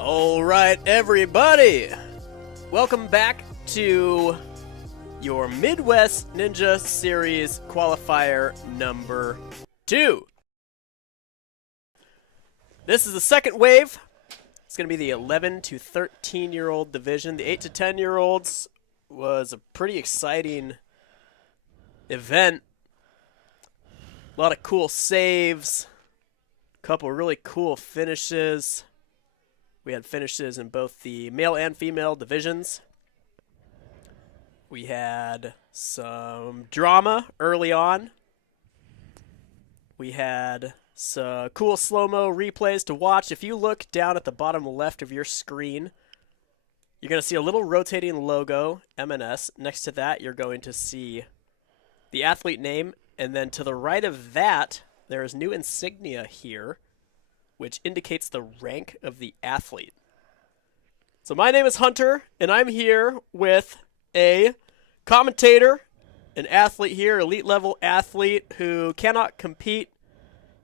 All right, everybody. Welcome back to your Midwest Ninja Series qualifier number 2. This is the second wave. It's going to be the 11 to 13-year-old division. The 8 to 10-year-olds was a pretty exciting event. A lot of cool saves. A couple really cool finishes. We had finishes in both the male and female divisions. We had some drama early on. We had some cool slow-mo replays to watch. If you look down at the bottom left of your screen, you're going to see a little rotating logo, MNS. Next to that, you're going to see the athlete name. And then to the right of that, there is new insignia here, which indicates the rank of the athlete. So my name is Hunter, and I'm here with a commentator, an athlete here, elite level athlete who cannot compete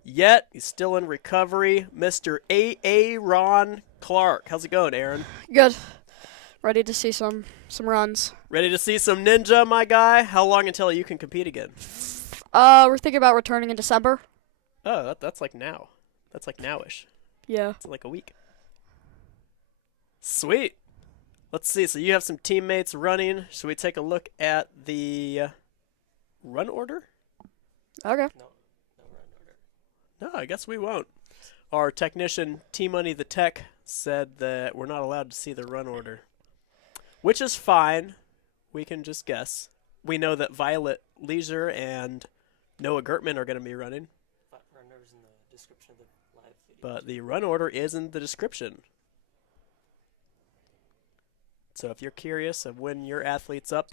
yet. He's still in recovery, Mr. Aaron Clark. How's it going, Aaron? Good. Ready to see some runs. Ready to see some ninja, my guy? How long until you can compete again? We're thinking about returning in December. Oh, that's like now. That's like nowish. Yeah. It's like a week. Sweet. Let's see. So you have some teammates running. Should we take a look at the run order? Okay. No run order. No, I guess we won't. Our technician, T-Money the Tech, said that we're not allowed to see the run order, which is fine. We can just guess. We know that Violet Leisure and Noah Girtman are going to be running. Runners in the description of the live video. But the run order is in the description. So if you're curious of when your athlete's up,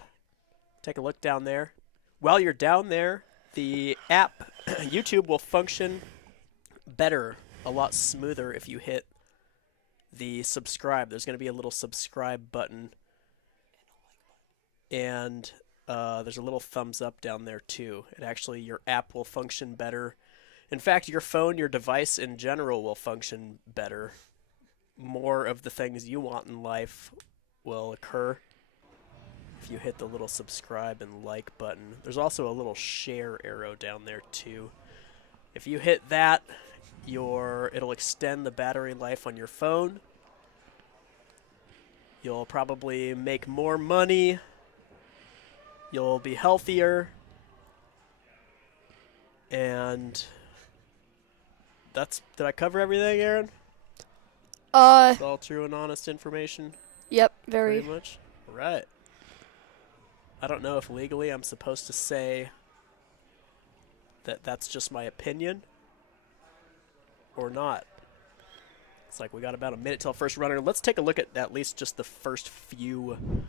take a look down there. While you're down there, the app, YouTube, will function better, a lot smoother if you hit the subscribe. There's going to be a little subscribe button. And there's a little thumbs up down there too. And actually your app will function better. In fact, your phone, your device in general will function better. More of the things you want in life will occur if you hit the little subscribe and like button. There's also a little share arrow down there too. If you hit that, it'll extend the battery life on your phone. You'll probably make more money. You'll be healthier. And did I cover everything, Aaron? It's all true and honest information? Yep, very. Pretty much? Right. I don't know if legally I'm supposed to say that that's just my opinion or not. It's like we got about a minute till first runner. Let's take a look at least just the first few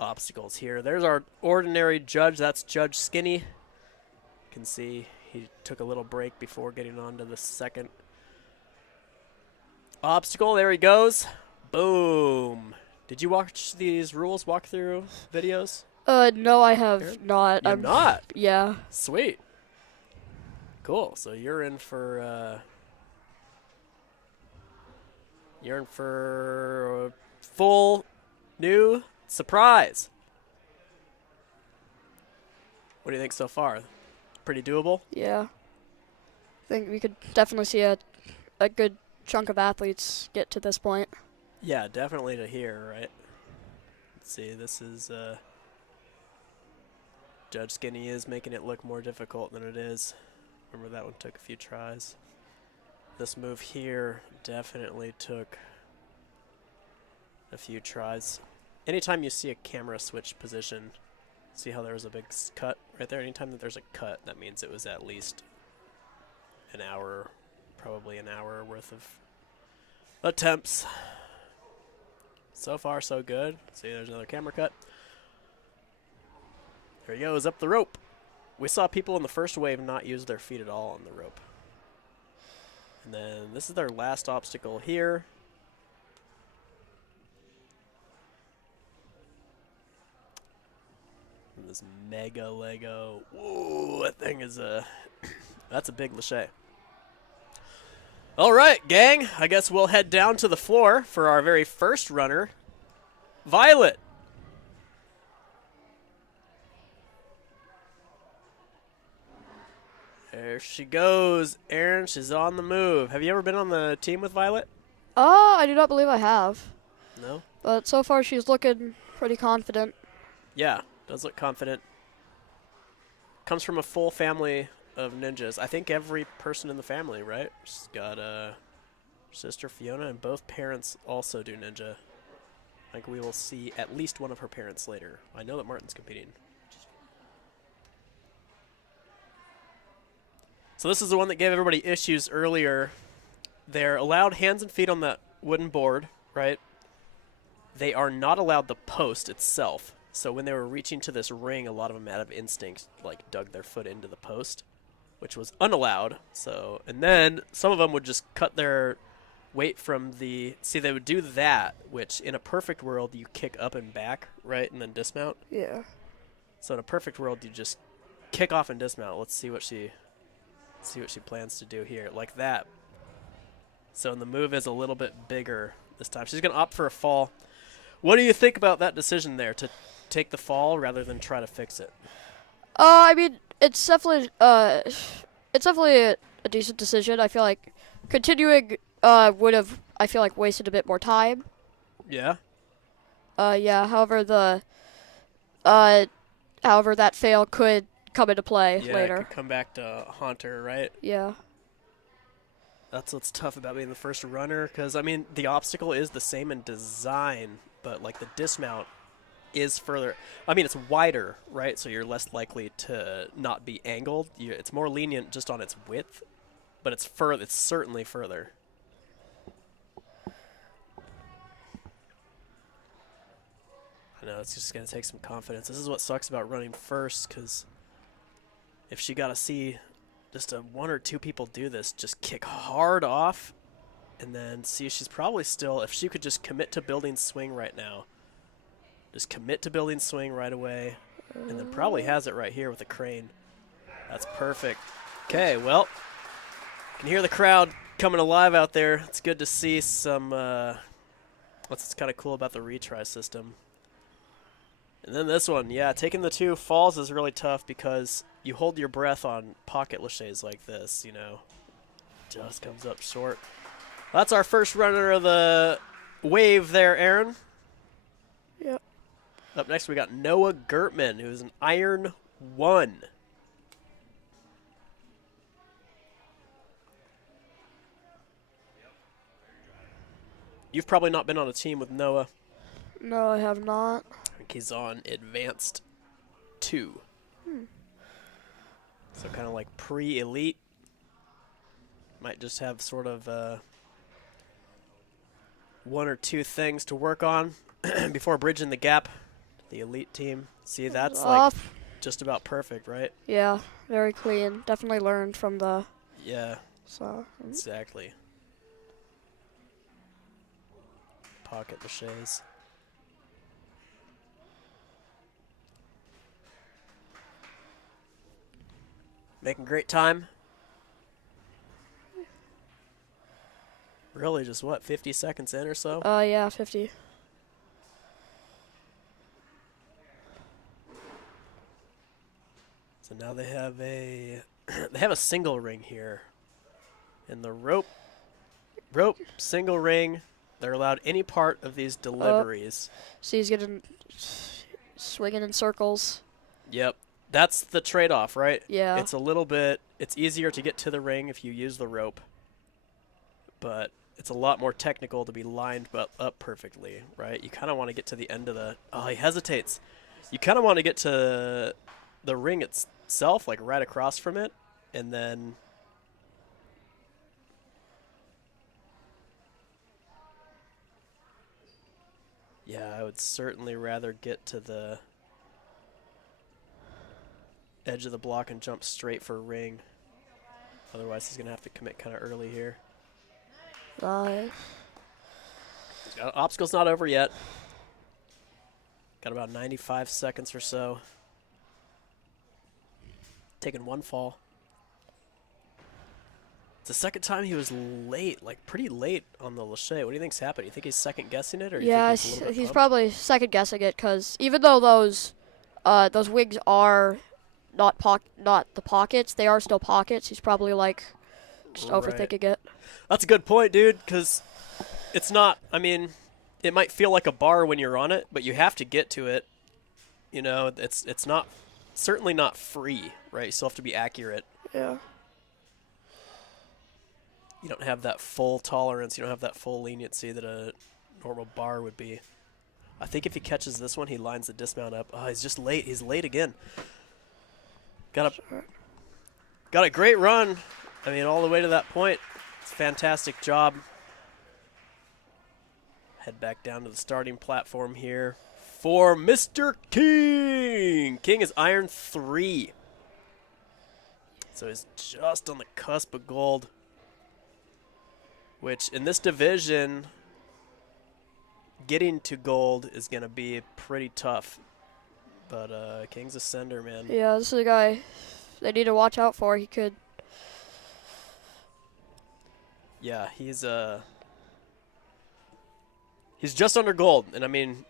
obstacles here. There's our ordinary judge. That's Judge Skinny. You can see he took a little break before getting on to the second obstacle. There he goes. Boom. Did you watch these rules walkthrough videos? No, I have not. You're not? Yeah. Sweet. Cool. So you're in for a full new surprise. What do you think so far? Pretty doable? Yeah. I think we could definitely see a good chunk of athletes get to this point. Yeah, definitely to here, right? Let's see, this is Judge Skinny is making it look more difficult than it is. Remember that one took a few tries. This move here definitely took a few tries. Anytime you see a camera switch position, see how there was a big cut right there? Anytime that there's a cut, that means it was at least an hour, probably an hour worth of attempts. So far, so good. See, there's another camera cut. There he goes, up the rope. We saw people in the first wave not use their feet at all on the rope. And then this is their last obstacle here. And this mega Lego. Whoa, that thing is a... that's a big lache. All right, gang. I guess we'll head down to the floor for our very first runner, Violet. There she goes. Aaron, she's on the move. Have you ever been on the team with Violet? I do not believe I have. No? But so far she's looking pretty confident. Yeah, does look confident. Comes from a full family of ninjas. I think every person in the family, right? She's got sister Fiona, and both parents also do ninja. I think we will see at least one of her parents later. I know that Martin's competing. So this is the one that gave everybody issues earlier. They're allowed hands and feet on that wooden board, right? They are not allowed the post itself. So when they were reaching to this ring, a lot of them out of instinct like dug their foot into the post, which was unallowed. So, and then some of them would just cut their weight from the, see, they would do that, which in a perfect world you kick up and back, right, and then dismount. Yeah. So in a perfect world you just kick off and dismount. Let's see what she plans to do here, like that. So the move is a little bit bigger this time. She's going to opt for a fall. What do you think about that decision there, to take the fall rather than try to fix it? I mean, it's definitely a decent decision. I feel like continuing would have, I feel like, wasted a bit more time. Yeah. Yeah. However, that fail could come into play later. Yeah, it could come back to haunt her, right? Yeah. That's what's tough about being the first runner, because, I mean, the obstacle is the same in design, but, like, the dismount is further. I mean, it's wider, right? So you're less likely to not be angled. It's more lenient just on its width, but it's further. It's certainly further. I know, it's just going to take some confidence. This is what sucks about running first, because if she got to see just one or two people do this, just kick hard off, and then see, she's probably still, if she could just commit to building swing right now, just commit to building swing right away, and then probably has it right here with a crane. That's perfect. Okay, well, you can hear the crowd coming alive out there. It's good to see some, what's kind of cool about the retry system. And then this one, yeah, taking the two falls is really tough because you hold your breath on pocket laches like this, you know. Just comes up short. That's our first runner of the wave there, Aaron. Yep. Up next, we got Noah Girtman, who's an Iron 1. You've probably not been on a team with Noah. No, I have not. I think he's on Advanced 2. So kind of like pre-elite. Might just have sort of one or two things to work on before bridging the gap to the elite team. See, that's like just about perfect, right? Yeah, very clean. Definitely learned from the... Yeah, So. exactly. Pocket laches. Making great time. Really, just what, 50 seconds in or so? Yeah, 50. So now they have a they have a single ring here. In the rope single ring. They're allowed any part of these deliveries. See, he's getting swinging in circles. Yep. That's the trade-off, right? Yeah. It's a little bit, it's easier to get to the ring if you use the rope, but it's a lot more technical to be lined up perfectly, right? You kind of want to get to the end of the, oh, he hesitates. You kind of want to get to the ring itself, like right across from it, and then yeah, I would certainly rather get to the edge of the block and jump straight for a ring. Otherwise, he's going to have to commit kind of early here. Nice. Obstacle's not over yet. Got about 95 seconds or so. Taking one fall. It's the second time he was late, like pretty late on the Lachey. What do you think's happened? You think he's second guessing it, or you Yeah, think he's a little bit he's pumped? probably second guessing it because even though those wings are not the pockets, they are still pockets. He's probably like just Right. overthinking it. That's a good point, dude, because it's not, I mean, it might feel like a bar when you're on it, but you have to get to it. You know, it's not, certainly not free, right? You still have to be accurate. Yeah. You don't have that full tolerance. You don't have that full leniency that a normal bar would be. I think if he catches this one, he lines the dismount up. Oh, he's just late. He's late again. Got a great run. I mean, all the way to that point. It's a fantastic job. Head back down to the starting platform here for Mr. King. King is iron 3. So he's just on the cusp of gold. Which, in this division, getting to gold is going to be pretty tough. But King's a sender, man. Yeah, this is a guy they need to watch out for. He could. Yeah, he's just under gold. And, I mean,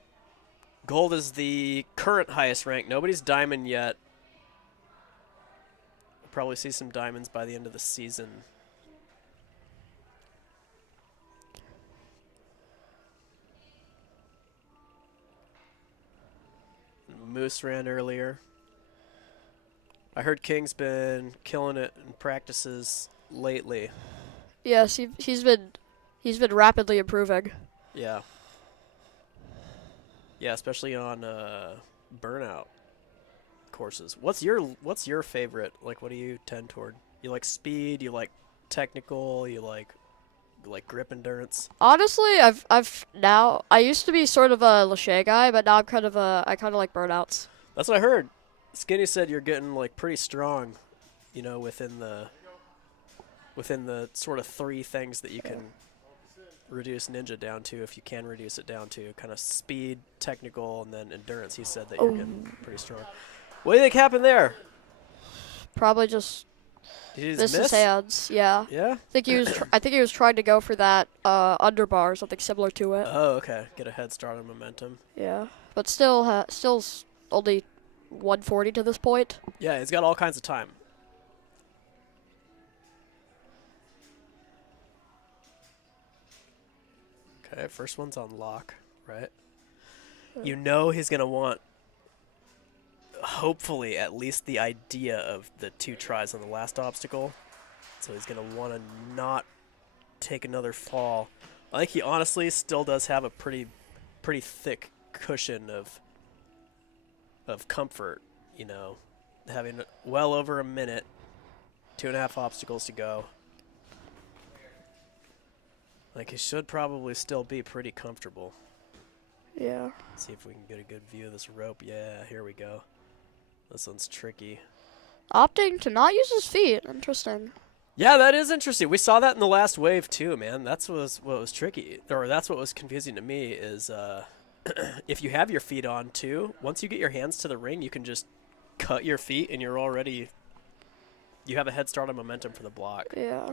gold is the current highest rank. Nobody's diamond yet. We'll probably see some diamonds by the end of the season. Moose ran earlier. I heard King's been killing it in practices lately. Yes, he's been rapidly improving. Yeah. Yeah, especially on burnout courses. What's your favorite? Like, what do you tend toward? You like speed? You like technical? You like grip endurance? Honestly, I used to be sort of a Lachey guy, but now I kind of like burnouts. That's what I heard. Skinny said you're getting like pretty strong, you know, within the sort of 3 things that you can reduce ninja down to, if you can reduce it down to, kind of speed, technical, and then endurance. He said that you're getting pretty strong. What do you think happened there? Probably just Did he just missed miss? his hands. Yeah. Yeah? I think he was trying to go for that underbar or something similar to it. Oh, okay. Get a head start on momentum. Yeah, but still only 140 to this point. Yeah, he's got all kinds of time. Okay, first one's on lock, right? You know he's going to want, hopefully, at least the idea of the 2 tries on the last obstacle. So he's going to want to not take another fall. I think he honestly still does have a pretty thick cushion of comfort, you know, having well over a minute, 2.5 obstacles to go. Like, he should probably still be pretty comfortable. Yeah. Let's see if we can get a good view of this rope. Yeah, here we go. This one's tricky. Opting to not use his feet. Interesting. Yeah, that is interesting. We saw that in the last wave too, man. What was tricky, or that's what was confusing to me is if you have your feet on too, once you get your hands to the ring, you can just cut your feet and you have a head start on momentum for the block. Yeah.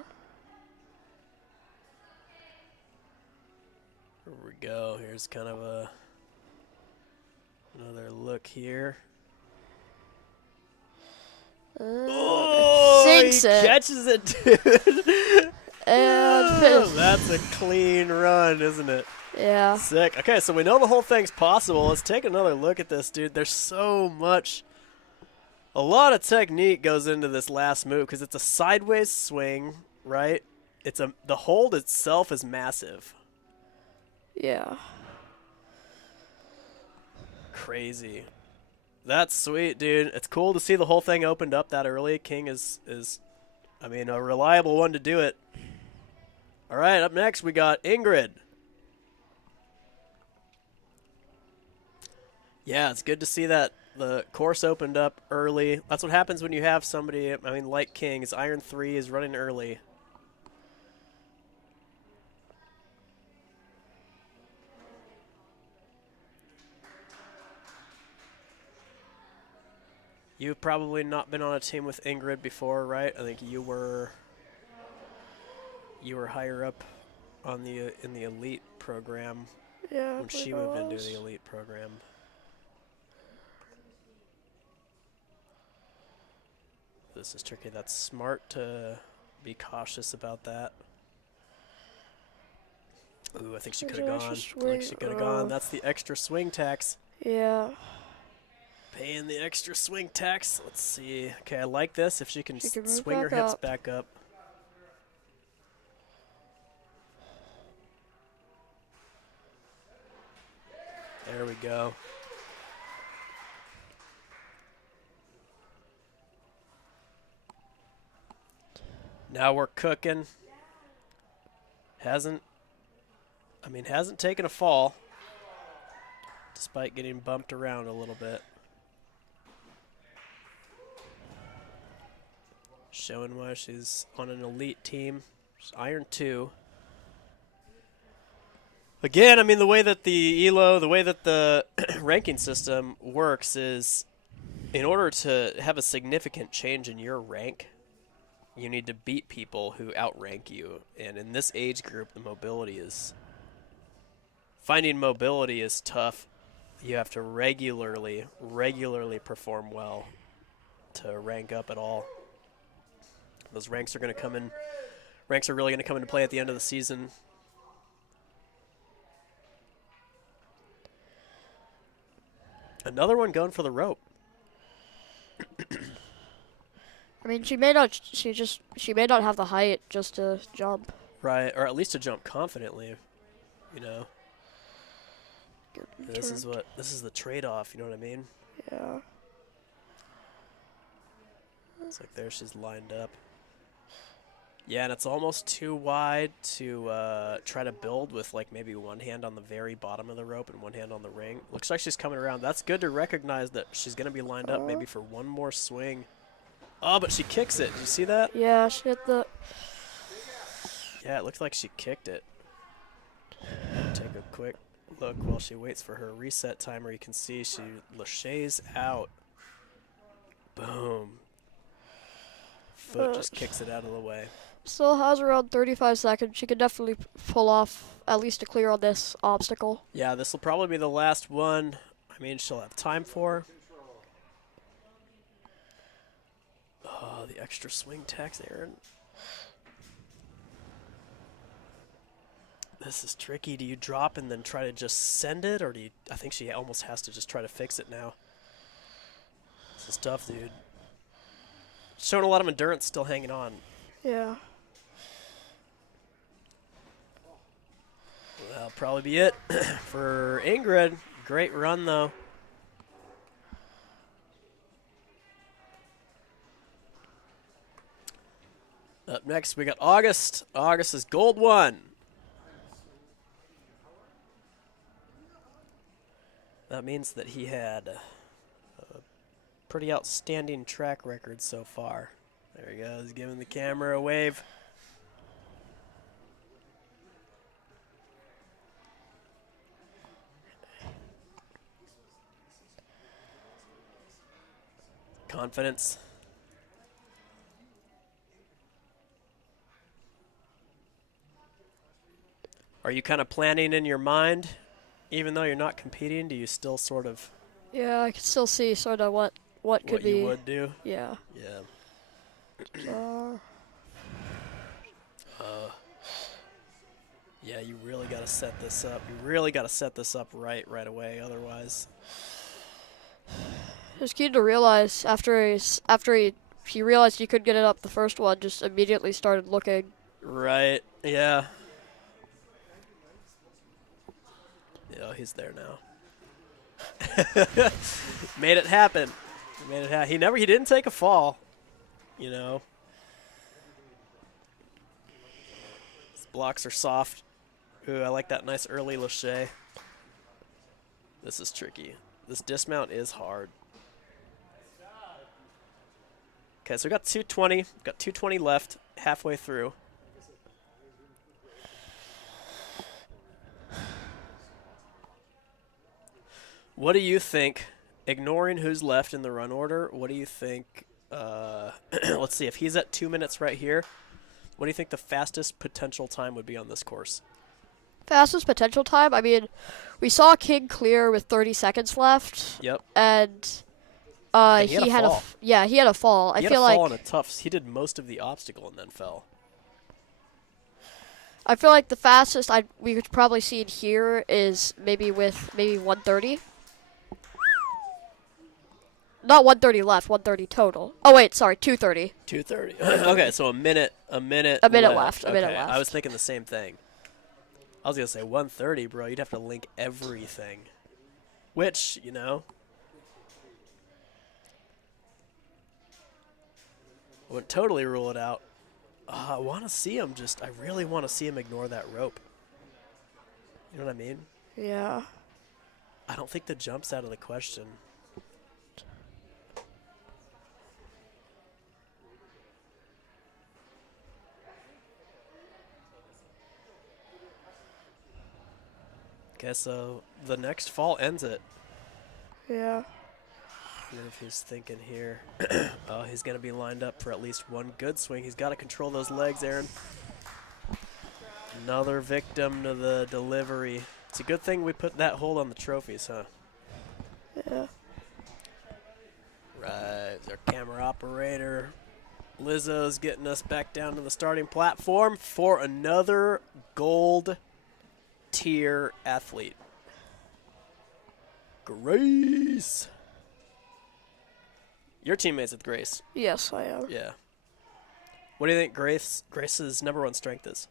Here we go. Here's kind of another look here. Sinks he it. catches it, dude. And That's a clean run, isn't it? yeah. Sick. Okay, so we know the whole thing's possible. Let's take another look at this, dude. There's so much. A lot of technique goes into this last move because it's a sideways swing, right? The hold itself is massive. Yeah. Crazy. That's sweet, dude. It's cool to see the whole thing opened up that early. King is I mean, a reliable one to do it. All right, up next we got Ingrid. Yeah, it's good to see that the course opened up early. That's what happens when you have somebody, I mean, like King. His iron 3 is running early. You've probably not been on a team with Ingrid before, right? I think you were you were higher up on the in the elite program Yeah. I when she believe I moved into was. the elite program. This is tricky. That's smart to be cautious about that. Ooh, I think she There's could have an gone. extra I think she swing. could have gone. That's the extra swing tax. Yeah. Paying the extra swing tax. Let's see. Okay, I like this. If she can, She can move swing her back hips up. back up. There we go. Now we're cooking. Hasn't taken a fall, despite getting bumped around a little bit. Showing why she's on an elite team. She's Iron 2. Again, I mean, the way that the ELO, the way that the ranking system works is, in order to have a significant change in your rank, you need to beat people who outrank you. And in this age group, the mobility is... Finding mobility is tough. You have to regularly perform well to rank up at all. Those ranks are going to come in. Ranks are really going to come into play at the end of the season. Another one going for the rope. I mean, she may not. She may not have the height just to jump. Right, or at least to jump confidently. You know. Good This turn. is the trade-off. You know what I mean? Yeah. It's like there she's lined up. Yeah, and it's almost too wide to try to build with like maybe one hand on the very bottom of the rope and one hand on the ring. Looks like she's coming around. That's good to recognize that she's going to be lined up maybe for one more swing. Oh, but she kicks it. Did you see that? Yeah, she hit the. Yeah, it looked like she kicked it. Take a quick look while she waits for her reset timer. You can see she laches out. Boom. Foot just kicks it out of the way. Still has around 35 seconds. She could definitely pull off at least a clear on this obstacle. Yeah, this will probably be the last one. I mean, she'll have time for. Oh, the extra swing tax, Aaron. This is tricky. Do you drop and then try to just send it, or do you? I think she almost has to just try to fix it now. This is tough, dude. Showing a lot of endurance, still hanging on. Yeah. That'll probably be it for Ingrid. Great run, though. Up next, we got August. August is gold 1. That means that he had a pretty outstanding track record so far. There he goes, giving the camera a wave. Confidence. Are you kind of planning in your mind, even though you're not competing? Do you still sort of Yeah, I can still see sort of what could what be. you would do? Yeah. Yeah. Yeah, you really got to set this up. You really got to set this up right away. Otherwise, It was keen to realize after he realized he could get it up the first one, just immediately started looking. right? Yeah. Yeah, he's there now. Made it happen. Made it happen. He didn't take a fall. You know. His blocks are soft. Ooh, I like that nice early lache. This is tricky. This dismount is hard. Okay, so we got 220. Got 220 left, halfway through. What do you think, ignoring who's left in the run order, what do you think, let's see, if he's at 2 minutes right here, What do you think the fastest potential time would be on this course? Fastest potential time? I mean, we saw King clear with 30 seconds left. Yep. And And he had a fall. he had a fall. He I had feel a fall like on a tough. He did most of the obstacle and then fell. I feel like the fastest we could probably see it here is maybe 130. Not 130 left, 130 total. Oh wait, sorry, 230. 2:30. Okay, so a minute left. I was thinking the same thing. I was gonna say 1:30, bro. You'd have to link everything, which would totally rule it out. I want to see him. I really want to see him ignore that rope. You know what I mean? Yeah. I don't think the jump's out of the question. Okay, so the next fall ends it. Yeah. And if he's thinking here, oh, he's going to be lined up for at least one good swing. He's got to control those legs, Aaron. Another victim to the delivery. It's a good thing we put that hold on the trophies, huh? Yeah. Right, there's our camera operator. Lizzo's getting us back down to the starting platform for another gold tier athlete. Grace. Your teammates with Grace. Yes, I am. Yeah. What do you think Grace's number one strength is?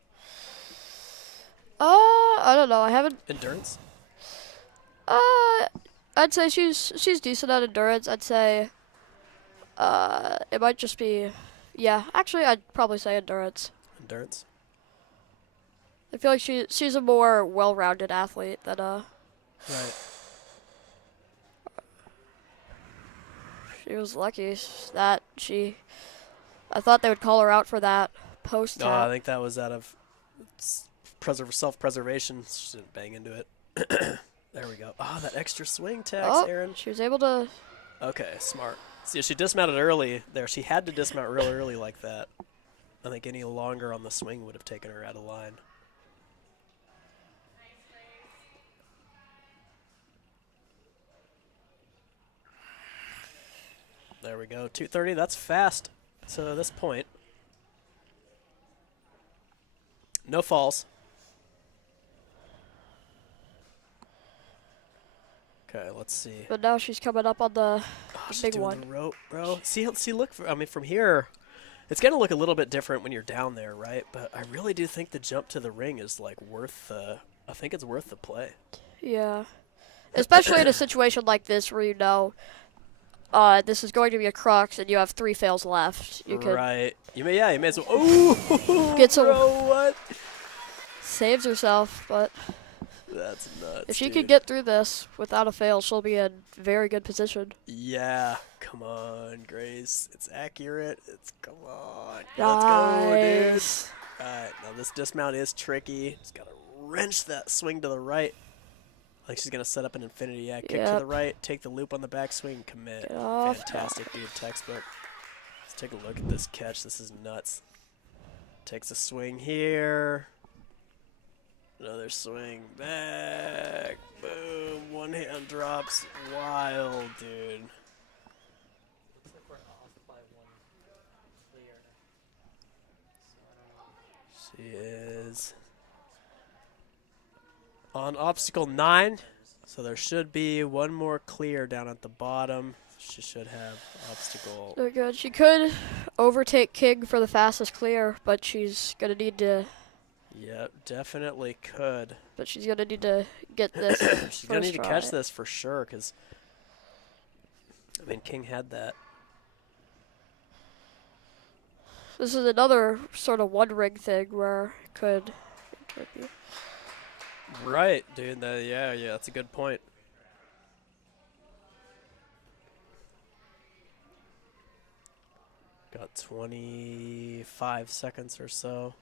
I don't know. I haven't. Endurance? I'd say she's decent at endurance. I'd say it might just be, yeah. Actually, I'd probably say endurance. Endurance? I feel like she's a more well-rounded athlete than Right. She was lucky that I thought they would call her out for that post tap. No, I think that was out of self-preservation. She didn't bang into it. There we go. Oh, that extra swing tax, Aaron. She was able to. Okay, smart. See, she dismounted early there. She had to dismount real early like that. I think any longer on the swing would have taken her out of line. There we go. 2:30. That's fast to this point. No falls. Okay, let's see. But now she's coming up on the She's big doing one. the rope, bro. See, look. From here, it's gonna look a little bit different when you're down there, right? But I really do think the jump to the ring is like worth. I think it's worth the play. Yeah, especially in a situation like this where this is going to be a crux and you have 3 fails left. You could Right. You may as well. Oh, Get some- bro, what? saves herself, but That's nuts. if she dude. could get through this without a fail, she'll be in very good position. Yeah, come on, Grace. It's accurate. Come on. Let's go, dude. Nice. All right, now this dismount is tricky. Just got to wrench that swing to the right. Like she's going to set up an infinity. Yeah, kick to Yep. the right, take the loop on the backswing, commit. Get off. Fantastic, dude. Textbook. Let's take a look at this catch. This is nuts. Takes a swing here. Another swing back. Boom. One hand drops. Wild, dude. Looks like we're off by 1 clear. So I don't know. She is on obstacle 9, so there should be one more clear down at the bottom. She should have obstacle. Very good. She could overtake King for the fastest clear, but she's gonna need to. Yep, definitely could. But she's gonna need to get this. She's going to first need to try. catch this for sure because, I mean, King had that. This is another sort of one ring thing where it could be. Right, dude. Yeah, that's a good point. Got 25 seconds or so.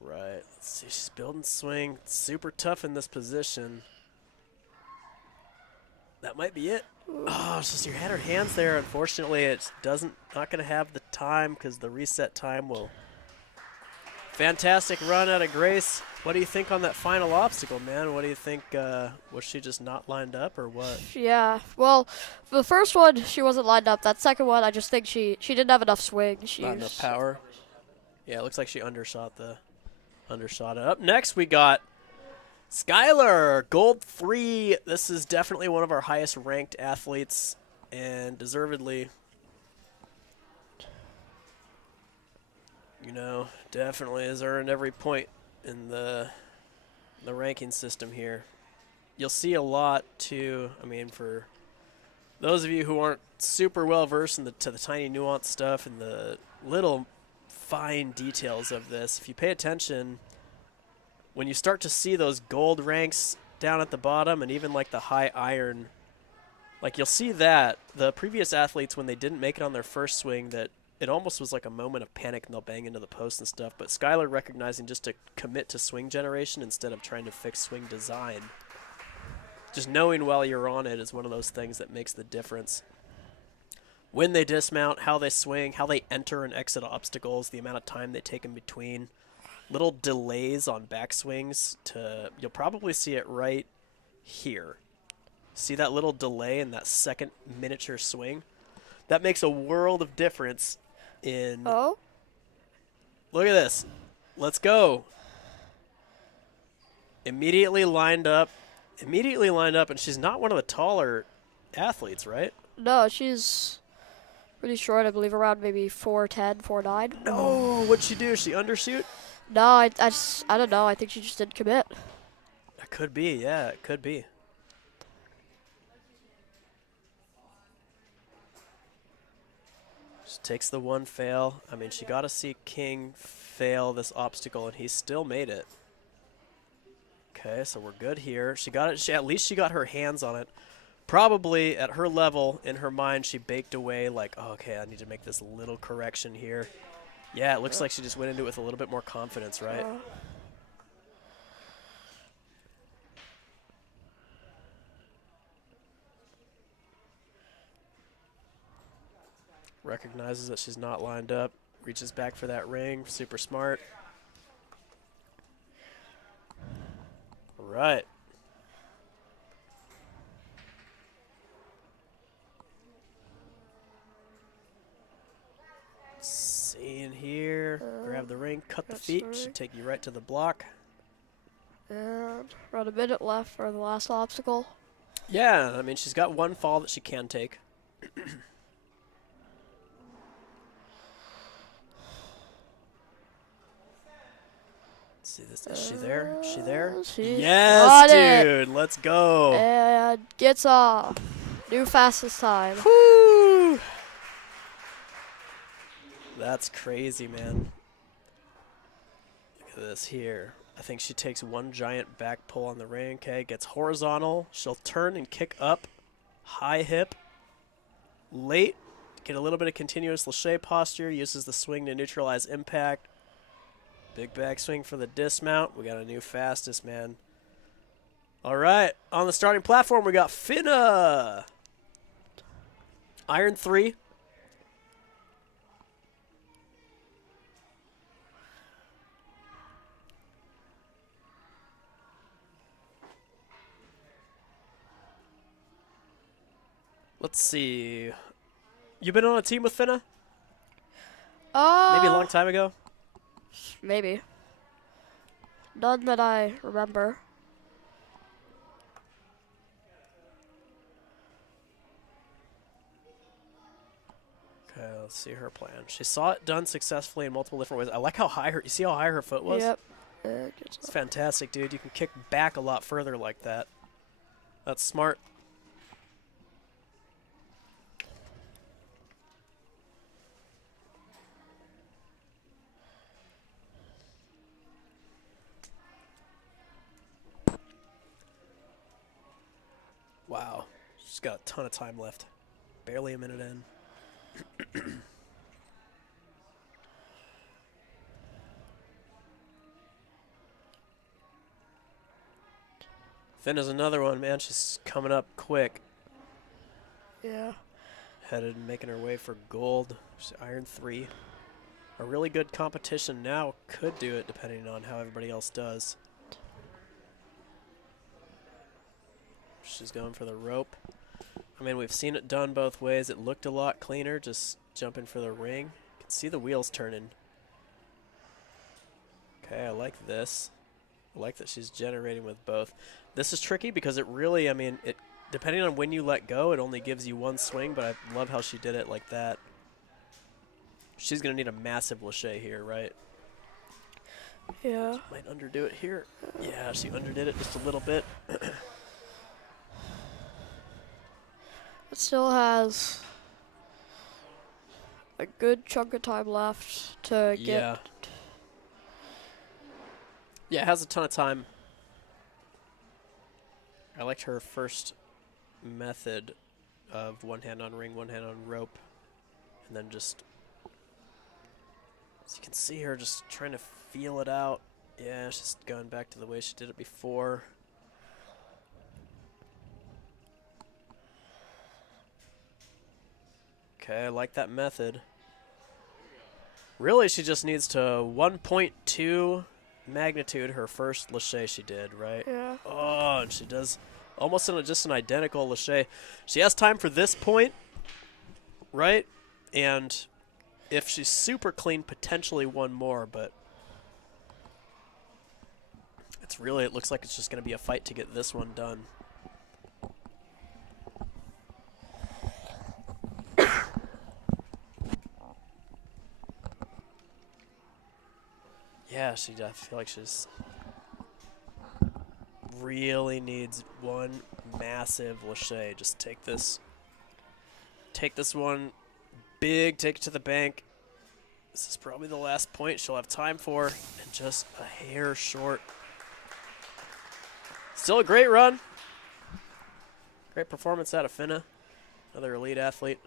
Right, See, she's building swing. Super tough in this position. That might be it. Oh, so you had her hands there. Unfortunately, it's not going to have the time because the reset time will. Fantastic run out of Grace. What do you think on that final obstacle, man? What do you think? Was she just not lined up or what? Yeah. Well, for the first one, she wasn't lined up. That second one, I just think she didn't have enough swing. Not enough power. Yeah, it looks like she undershot it. Up next, we got Skylar, gold 3. This is definitely one of our highest ranked athletes, and deservedly. Definitely has earned every point in the ranking system here. You'll see a lot too. I mean, for those of you who aren't super well versed in the tiny nuance stuff and the little fine details of this, if you pay attention, when you start to see those gold ranks down at the bottom and even like the high iron, like you'll see that the previous athletes, when they didn't make it on their first swing, that it almost was like a moment of panic and they'll bang into the post and stuff. But Skylar recognizing just to commit to swing generation instead of trying to fix swing design. Just knowing while you're on it is one of those things that makes the difference. When they dismount, how they swing, how they enter and exit obstacles, the amount of time they take in between. Little delays on backswings you'll probably see it right here. See that little delay in that second miniature swing? That makes a world of difference in... Oh? Look at this. Let's go. Immediately lined up, and she's not one of the taller athletes, right? No, she's pretty short. I believe around maybe 4'10", 4'9". No, what'd she do? She undershoot? No, I don't know. I think she just didn't commit. That could be, yeah, it could be. Just takes the one fail. I mean, she got to see King fail this obstacle, and he still made it. Okay, so we're good here. She got it. At least she got her hands on it. Probably at her level, in her mind, she baked away like, oh, okay, I need to make this little correction here. Yeah, it looks like she just went into it with a little bit more confidence, right? Recognizes that she's not lined up. Reaches back for that ring. Super smart. All right. Seeing here. Grab the ring, cut the feet. Should take you right to the block. And around a minute left for the last obstacle. Yeah, I mean, she's got one fall that she can take. See this? Is she there? Is she there? Yes, dude. Let's go. And gets off. New fastest time. Woo! That's crazy, man. Look at this here. I think she takes one giant back pull on the ring. Okay, gets horizontal. She'll turn and kick up. High hip. Late. Get a little bit of continuous lâché posture. Uses the swing to neutralize impact. Big backswing for the dismount. We got a new fastest, man. All right. On the starting platform, we got Finna. Iron 3. Let's see. You been on a team with Finna? Maybe a long time ago? Maybe. None that I remember. Okay, let's see her plan. She saw it done successfully in multiple different ways. I like how high you see how high her foot was? Yep. It's fantastic, dude. You can kick back a lot further like that. That's smart. Wow. She's got a ton of time left. Barely a minute in. Finn is another one, man. She's coming up quick. Yeah. Headed and making her way for gold. She's iron 3. A really good competition now could do it depending on how everybody else does. She's going for the rope. I mean, we've seen it done both ways. It looked a lot cleaner just jumping for the ring. You can see the wheels turning. Okay, I like this. I like that she's generating with both. This is tricky because it really, I mean, it depending on when you let go, it only gives you one swing, but I love how she did it like that. She's going to need a massive lâché here, right? Yeah. She might underdo it here. Yeah, she underdid it just a little bit. It still has a good chunk of time left to get. Yeah. Yeah, it has a ton of time. I liked her first method of one hand on ring, one hand on rope, and then just, as you can see her just trying to feel it out. Yeah, she's going back to the way she did it before. Okay, I like that method. Really, she just needs to 1.2 magnitude her first lâché she did, right? Yeah. Oh, and she does almost just an identical lâché. She has time for this point, right? And if she's super clean, potentially one more, but it's really, it looks like it's just going to be a fight to get this one done. Yeah, I feel like she's really needs one massive lâché. Just take this one big, take it to the bank. This is probably the last point she'll have time for, and just a hair short. Still a great run. Great performance out of Finna, another elite athlete.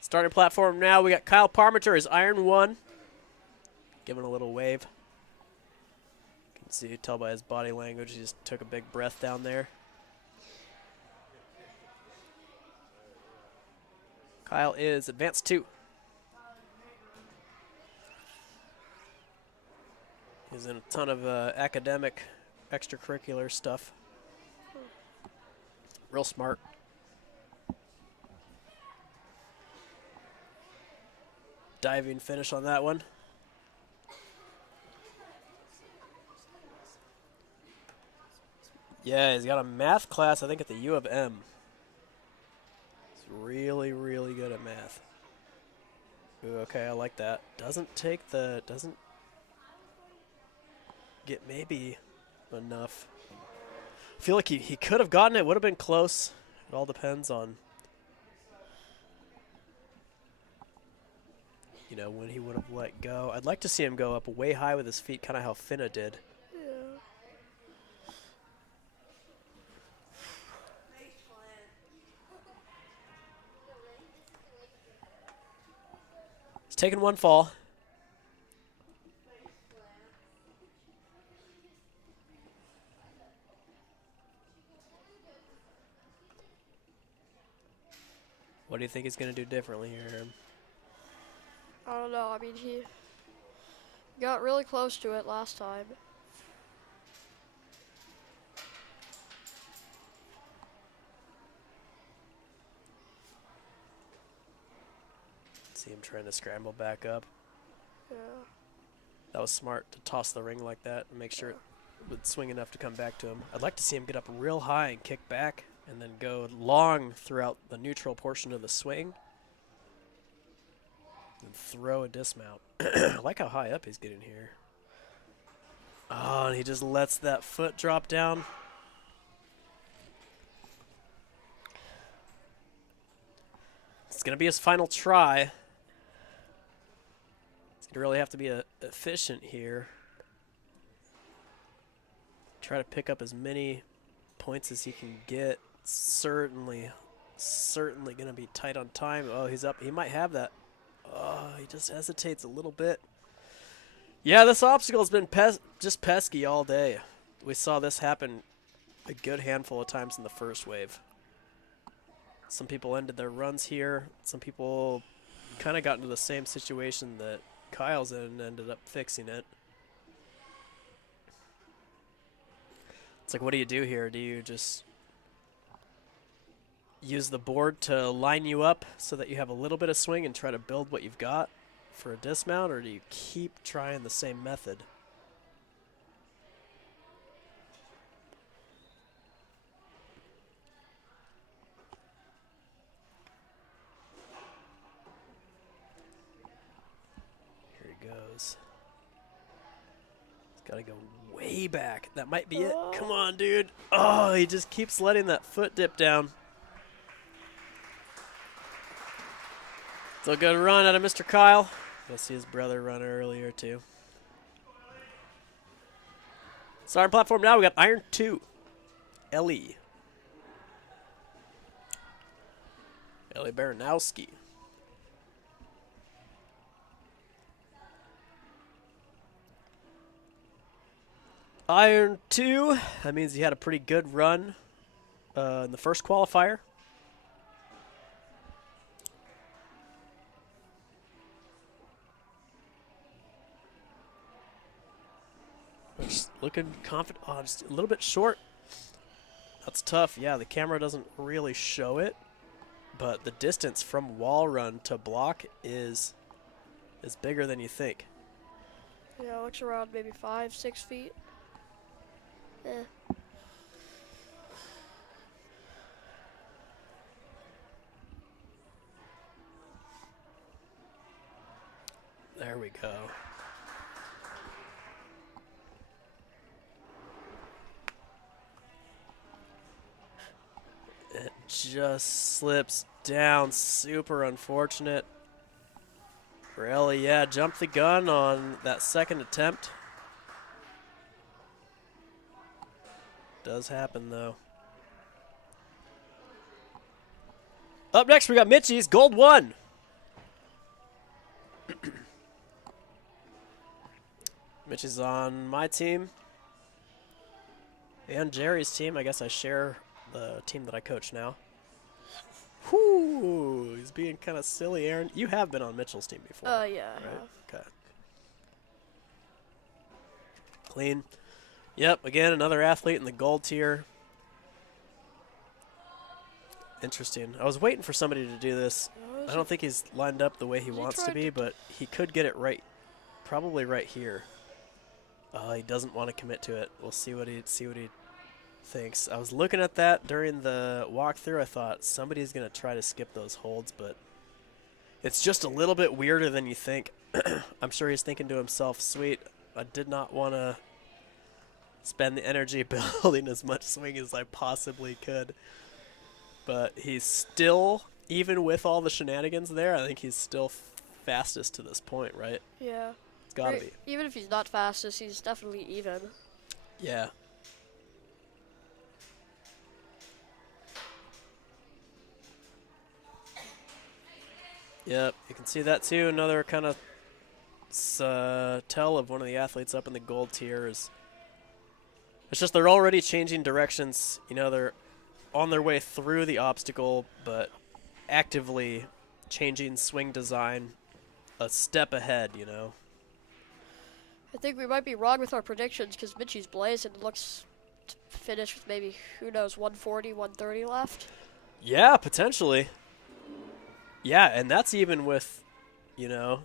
Starting platform now, we got Kyle Parmenter, his iron 1. Giving a little wave. You can see, tell by his body language, he just took a big breath down there. Kyle is advanced 2. He's in a ton of academic, extracurricular stuff. Real smart. Diving finish on that one. Yeah, he's got a math class, I think, at the U of M. He's really, really good at math. Ooh, okay, I like that. Doesn't get maybe enough. I feel like he could have gotten it, would have been close. It all depends on, you know, when he would have let go. I'd like to see him go up way high with his feet, kind of how Finna did. He's taking one fall. What do you think he's going to do differently here? I don't know. I mean, he got really close to it last time. See him trying to scramble back up. Yeah. That was smart to toss the ring like that and make sure it would swing enough to come back to him. I'd like to see him get up real high and kick back and then go long throughout the neutral portion of the swing and throw a dismount. I like how high up he's getting here. Oh, and he just lets that foot drop down. It's going to be his final try. He's going to really have to be efficient here. Try to pick up as many points as he can get. Certainly going to be tight on time. Oh, he's up. He might have that. Oh, he just hesitates a little bit. Yeah, this obstacle has been just pesky all day. We saw this happen a good handful of times in the first wave. Some people ended their runs here. Some people kind of got into the same situation that Kyle's in and ended up fixing it. It's like, what do you do here? Do you just use the board to line you up so that you have a little bit of swing and try to build what you've got for a dismount, or do you keep trying the same method? Here he goes. He's got to go way back. That might be it. Come on, dude. Oh, he just keeps letting that foot dip down. Still a good run out of Mr. Kyle. You'll see his brother run earlier, too. Starting platform now, we got Iron 2. Ellie Baranowski. Iron 2, that means he had a pretty good run in the first qualifier. Just looking confident. Oh, just a little bit short. That's tough. Yeah, the camera doesn't really show it, but the distance from wall run to block is bigger than you think. Yeah, it looks around maybe 5-6 feet. There we go. It just slips down. Super unfortunate for Ellie. Yeah, jumped the gun on that second attempt. Does happen, though. Up next, we got Mitchie's Gold 1. Mitchie's on my team and Jerry's team. I guess I share the team that I coach now. Whoo, he's being kind of silly, Aaron. You have been on Mitchell's team before. Yeah, right? I have. Okay. Clean. Yep, again, another athlete in the gold tier. Interesting. I was waiting for somebody to do this. I don't think he's lined up the way he wants to be, but he could get it right. Probably right here. He doesn't want to commit to it. We'll see what he thinks. I was looking at that during the walkthrough. I thought somebody's going to try to skip those holds, but it's just a little bit weirder than you think. I'm sure he's thinking to himself, sweet, I did not want to spend the energy building as much swing as I possibly could. But he's still, even with all the shenanigans there, I think he's still fastest to this point, right? Yeah. It's got to be. Even if he's not fastest, he's definitely even. Yeah. Yep, you can see that too. Another kind of tell of one of the athletes up in the gold tier is it's just they're already changing directions. You know, they're on their way through the obstacle, but actively changing swing design a step ahead, you know. I think we might be wrong with our predictions because Mitchie's blazing looks to finish with maybe, who knows, 140, 130 left. Yeah, potentially. Yeah, and that's even with, you know,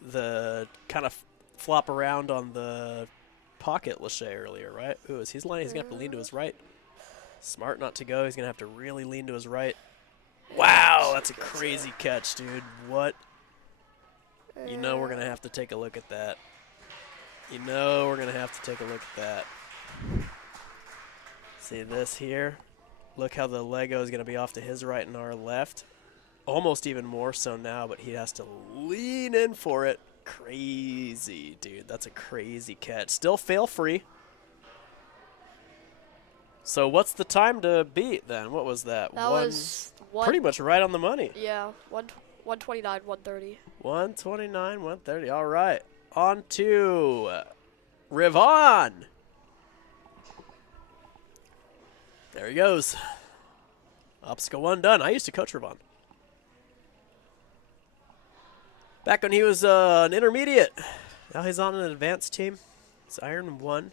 the kind of flop around on the pocket Lachey earlier, right? Ooh, as he's lying, he's going to have to lean to his right. Smart not to go. He's going to have to really lean to his right. Wow, that's a crazy catch, dude. What? You know we're going to have to take a look at that. You know we're going to have to take a look at that. See this here? Look how the Lego is going to be off to his right and our left. Almost even more so now, but he has to lean in for it. Crazy, dude. That's a crazy catch. Still fail free. So what's the time to beat then? What was that? That was pretty much right on the money. Yeah, 129, 130. 129, 130. All right. On to Rivaan. There he goes. Obstacle 1 done. I used to coach Rivaan. Back when he was an intermediate. Now he's on an advanced team. It's Iron 1.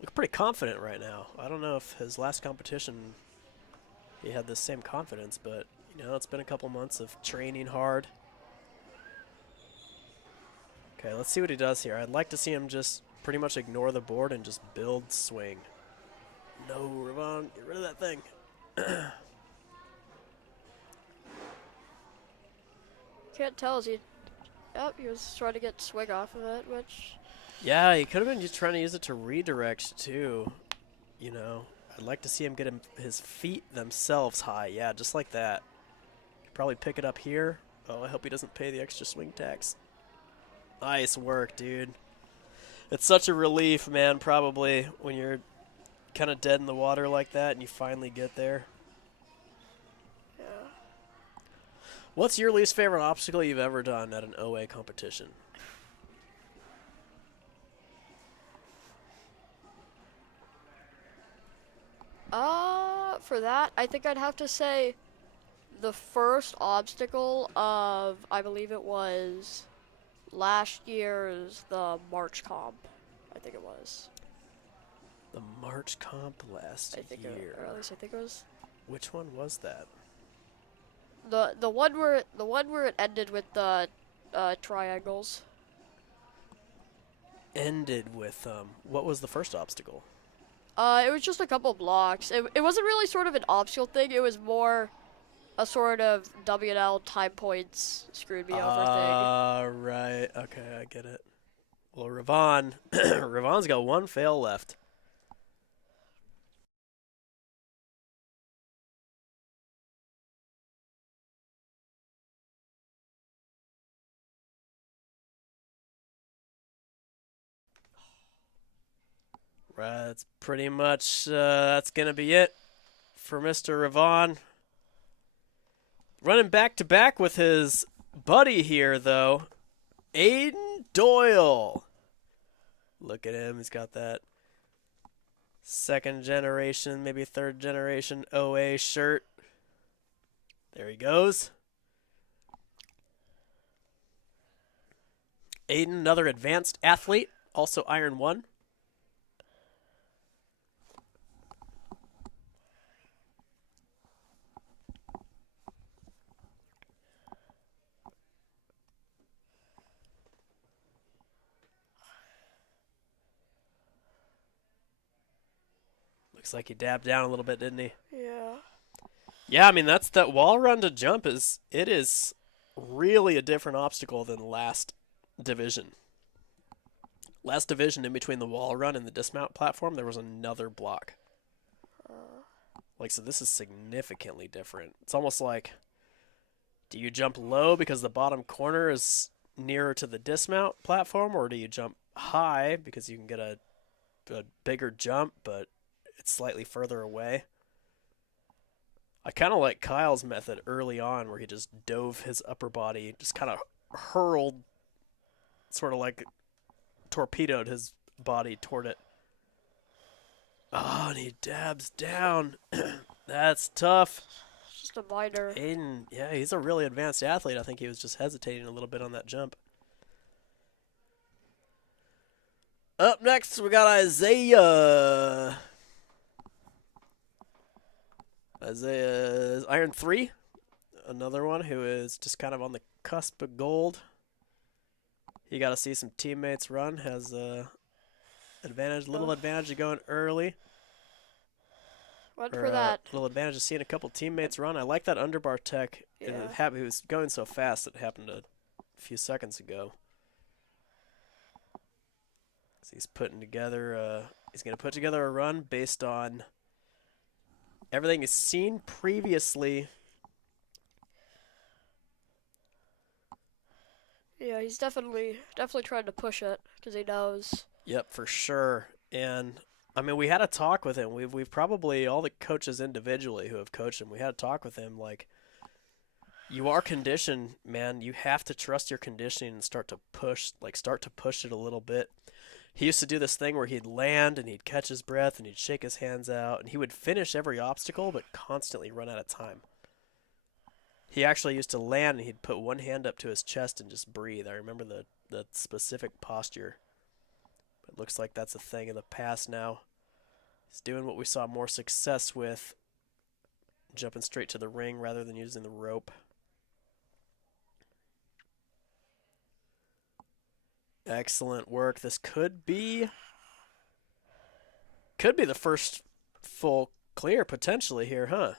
Look pretty confident right now. I don't know if his last competition he had the same confidence, but you know, it's been a couple months of training hard. Okay, let's see what he does here. I'd like to see him just pretty much ignore the board and just build swing. No, Rivaan, get rid of that thing. Can't tell. Is he? Yep, he was trying to get swing off of it, which. Yeah, he could have been just trying to use it to redirect too. You know, I'd like to see him get his feet themselves high. Yeah, just like that. Could probably pick it up here. Oh, I hope he doesn't pay the extra swing tax. Nice work, dude. It's such a relief, man, probably, when you're kind of dead in the water like that and you finally get there. Yeah. What's your least favorite obstacle you've ever done at an OA competition? For that, I think I'd have to say the first obstacle of, I believe it was last year's the March comp. I think it was. The March comp last year. Or at least I think it was. Which one was that? The one where it ended with the triangles. Ended with what was the first obstacle? It was just a couple blocks. It wasn't really sort of an obstacle thing. It was more a sort of W&L time points screwed me over thing. Right. Okay, I get it. Well, Rivaan, Rivaan's got one fail left. Right, that's pretty much that's gonna be it for Mr. Rivaan. Running back to back with his buddy here, though, Aidan Doyle. Look at him; he's got that second generation, maybe third generation OA shirt. There he goes. Aidan, another advanced athlete, also Iron 1. Looks like he dabbed down a little bit, didn't he? Yeah. Yeah, I mean, that wall run to jump is really a different obstacle than last division. Last division, in between the wall run and the dismount platform, there was another block. So this is significantly different. It's almost like, do you jump low because the bottom corner is nearer to the dismount platform, or do you jump high because you can get a bigger jump, but it's slightly further away? I kind of like Kyle's method early on, where he just dove his upper body, just kind of hurled, sort of like torpedoed his body toward it. Oh, and he dabs down. That's tough. Just a minor. Aidan, yeah, he's a really advanced athlete. I think he was just hesitating a little bit on that jump. Up next, we got Isaiah. Isaiah is Iron 3. Another one who is just kind of on the cusp of gold. You got to see some teammates run. Has a little advantage of going early. Went for that. Little advantage of seeing a couple teammates run. I like that underbar tech. Yeah. He was going so fast it happened a few seconds ago. So he's putting together. He's going to put together a run based on everything he's seen previously. Yeah, he's definitely trying to push it because he knows. Yep, for sure. And I mean, we had a talk with him. We've probably all the coaches individually who have coached him. We had a talk with him like, you are conditioned, man. You have to trust your conditioning and start to push it a little bit. He used to do this thing where he'd land and he'd catch his breath and he'd shake his hands out and he would finish every obstacle but constantly run out of time. He actually used to land and he'd put one hand up to his chest and just breathe. I remember the specific posture. It looks like that's a thing of the past now. He's doing what we saw more success with, jumping straight to the ring rather than using the rope. Excellent work. This could be the first full clear potentially here, huh?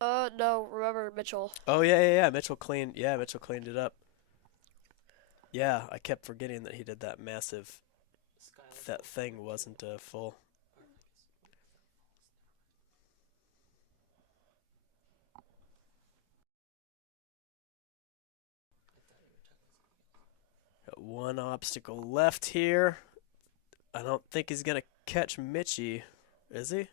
No, remember Mitchell. Oh yeah. Mitchell cleaned it up. Yeah, I kept forgetting that he did that massive. That thing wasn't full. Got one obstacle left here. I don't think he's gonna catch Mitchie, is he?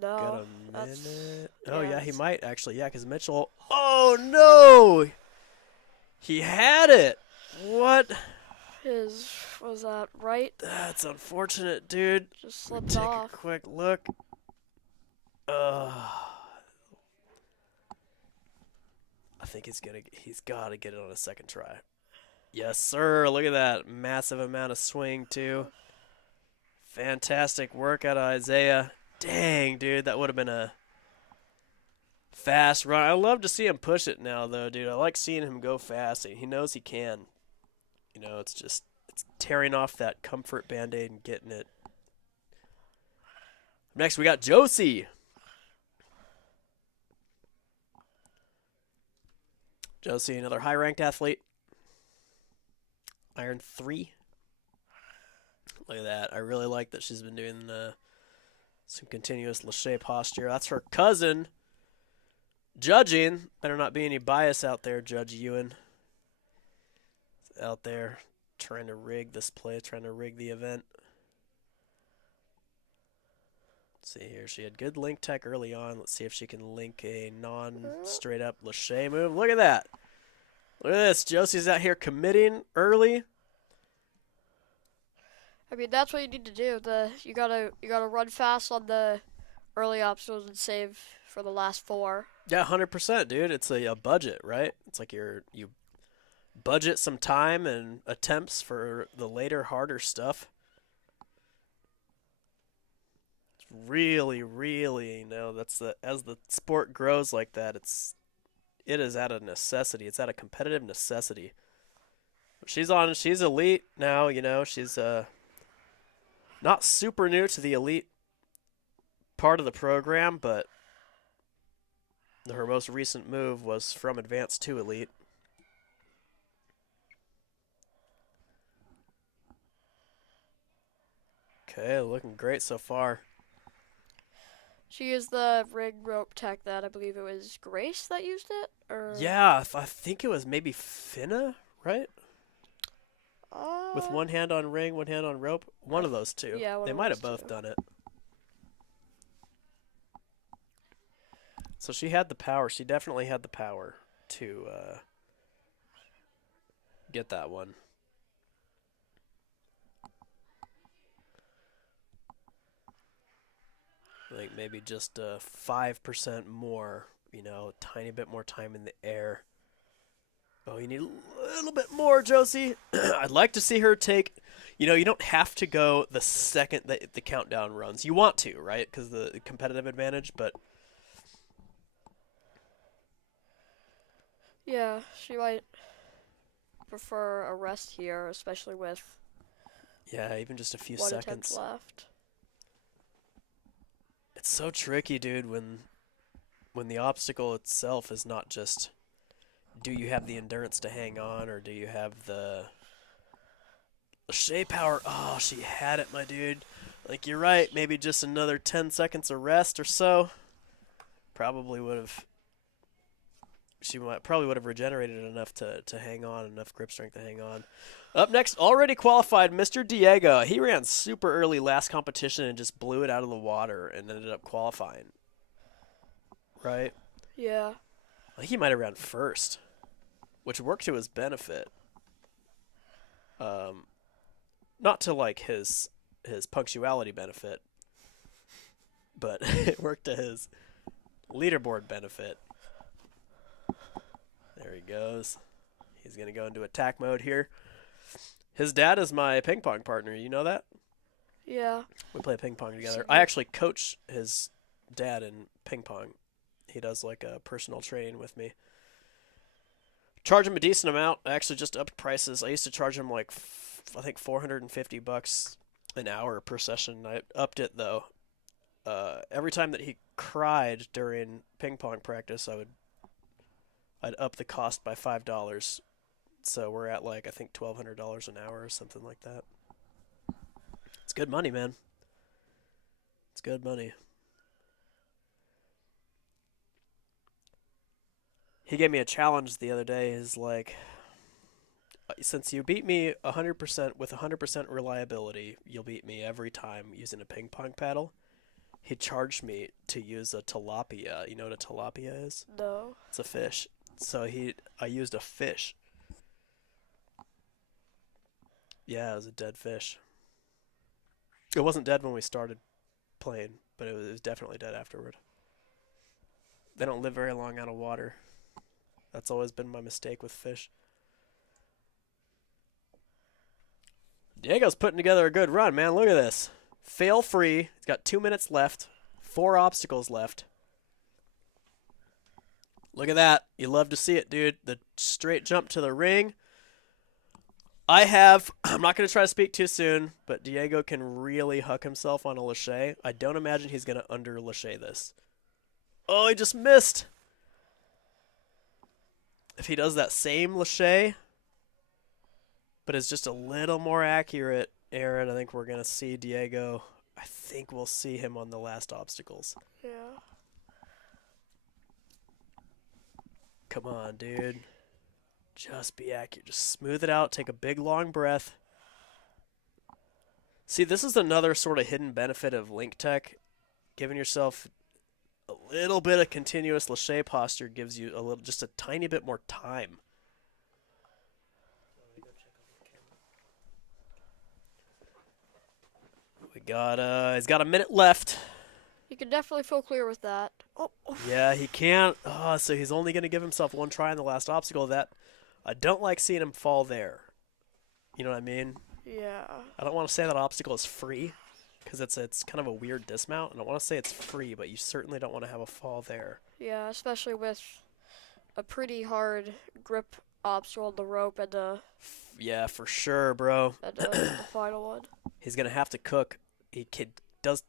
No. Got a minute. Oh yeah, yeah, he might actually. Yeah, because Mitchell. Oh no! He had it. What? Was that right? That's unfortunate, dude. Just slipped Take off. a quick look. I think he's got to get it on a second try. Yes, sir. Look at that massive amount of swing too. Fantastic work out of Isaiah. Dang, dude, that would have been a fast run. I love to see him push it now, though, dude. I like seeing him go fast. He knows he can. You know, it's tearing off that comfort Band-Aid and getting it. Next, we got Josie. Josie, another high-ranked athlete. Iron 3. Look at that. I really like that she's been doing some continuous lache posture. That's her cousin. Judging. Better not be any bias out there, Judge Ewan. Out there trying to rig this play, trying to rig the event. Let's see here. She had good link tech early on. Let's see if she can link a non-straight up lache move. Look at that. Look at this. Josie's out here committing early. I mean, that's what you need to do. You gotta run fast on the early obstacles and save for the last 4. Yeah, 100%, dude. It's a budget, right? It's like you budget some time and attempts for the later, harder stuff. It's really, really, as the sport grows like that, it is out of necessity. It's out of competitive necessity. She's elite now, she's not super new to the elite part of the program, but her most recent move was from advanced to elite. Okay, looking great so far. She used the rig rope tech that I believe it was Grace that used it, or Yeah, I think it was maybe Finna, right? With one hand on ring, one hand on rope. One of those two. Yeah, they might have both done it. So she had the power. She definitely had the power to get that one. I think maybe just 5% more, a tiny bit more time in the air. Oh, you need a little bit more, Josie. I'd like to see her take, you don't have to go the second that the countdown runs. You want to, right? Because the competitive advantage, but yeah, she might prefer a rest here, especially with even just a few one seconds attempt left. It's so tricky, dude, when the obstacle itself is not just do you have the endurance to hang on or do you have the shape power. Oh, she had it, my dude. Like, you're right, maybe just another 10 seconds of rest or so. She probably would have regenerated enough to hang on, enough grip strength to hang on. Up next, already qualified, Mr. Diego. He ran super early last competition and just blew it out of the water and ended up qualifying. Right? Yeah. I think he might have ran first, which worked to his benefit. Not to like his punctuality benefit, but it worked to his leaderboard benefit. There he goes. He's going to go into attack mode here. His dad is my ping pong partner. You know that? Yeah. We play ping pong together. I actually coach his dad in ping pong. He does like a personal training with me. Charge him a decent amount. I actually just upped prices. I used to charge him like, I think $450 an hour per session. I upped it though. Every time that he cried during ping pong practice, I'd up the cost by $5. So we're at like I think $1,200 an hour or something like that. It's good money, man. It's good money. He gave me a challenge the other day. He's like, since you beat me 100% with 100% reliability, you'll beat me every time using a ping pong paddle. He charged me to use a tilapia. You know what a tilapia is? No. It's a fish. So I used a fish. Yeah, it was a dead fish. It wasn't dead when we started playing, but it was definitely dead afterward. They don't live very long out of water. That's always been my mistake with fish. Diego's putting together a good run, man. Look at this. Fail free. He's got 2 minutes left. 4 obstacles left. Look at that. You love to see it, dude. The straight jump to the ring. I'm not going to try to speak too soon, but Diego can really huck himself on a lache. I don't imagine he's going to under lache this. Oh, he just missed. If he does that same lache, but is just a little more accurate, Aaron, I think we're going to see Diego. I think we'll see him on the last obstacles. Yeah. Come on, dude. Just be accurate. Just smooth it out. Take a big, long breath. See, this is another sort of hidden benefit of Link Tech. Giving yourself a little bit of continuous lache posture gives you just a tiny bit more time. He's got a minute left. He can definitely feel clear with that. Oh. Yeah, he can't. Oh, so he's only going to give himself one try in the last obstacle. That I don't like seeing him fall there. You know what I mean? Yeah. I don't want to say that obstacle is free because it's kind of a weird dismount. And I want to say it's free, but you certainly don't want to have a fall there. Yeah, especially with a pretty hard grip obstacle on the rope and the... Yeah, for sure, bro. And the final one. He's going to have to cook. He does